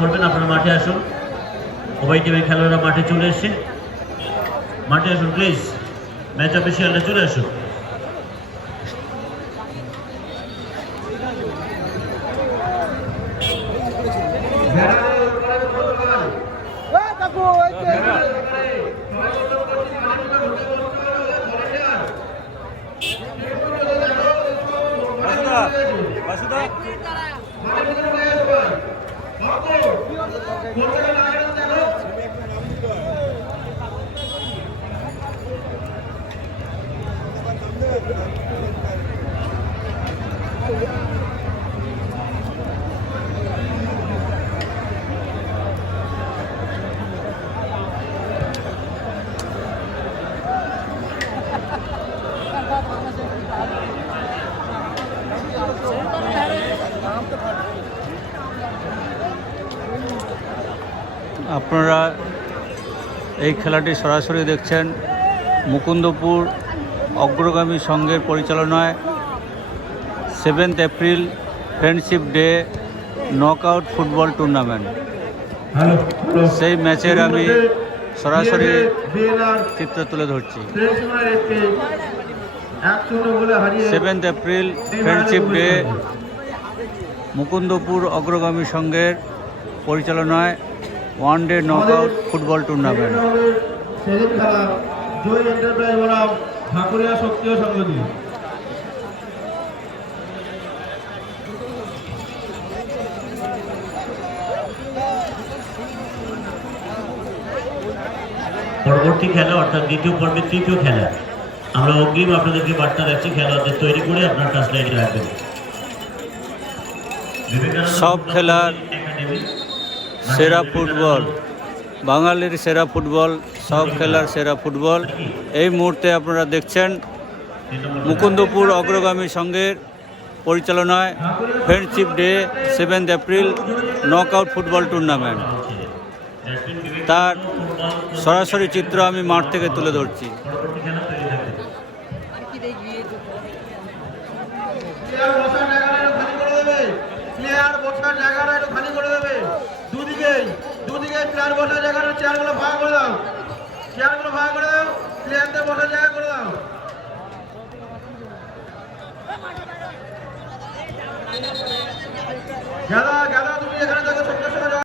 করবেন আপনারা মাঠে আসুন। উভয় টিমের খেলোয়াড়রা মাঠে চলে এসেছে, মাঠে আসুন প্লিজ। ম্যাচ অফিসিয়ালরা চলে আসুন। আপনারা এই খেলাটি সরাসরি দেখছেন মুকুন্দপুর অগ্রগামী সংঘের পরিচালনায় 7 April friendship day knockout football tournament. সেই ম্যাচের আমি সরাসরি চিত্র তুলে ধরছি। 7 এপ্রিল ফ্রেন্ডশিপ ডে মুকুন্দপুর অগ্রগামী সংঘের পরিচালনায় one day knockout football tournament. পরবর্তী খেলা অর্থাৎ দ্বিতীয় পর্বের তৃতীয় খেলা, আমরা অগ্রিম আপনাদেরকে বার্তা রাখছি খেলোয়াড়দের তৈরি করে আপনার টাচ লাইনে রাখবেন। সব খেলার সেরা ফুটবল, বাঙালির সেরা ফুটবল, সব খেলার সেরা ফুটবল। এই মুহূর্তে আপনারা দেখছেন মুকুন্দপুর অগ্রগামী সংঘের পরিচালনায় friendship day 7 April knockout football tournament. তার সরাসরি চিত্র আমি মাঠ থেকে তুলে ধরছি। দুদিকে প্লেয়ার বসার জায়গাটা চেয়ারগুলো ভাগ করে দাও, চেয়ারগুলো ভাগ করে দাও, প্লেয়ারদের বসার জায়গা করে দাও। গাদা গাদা তুমি এখানে দেখো ছোট্ট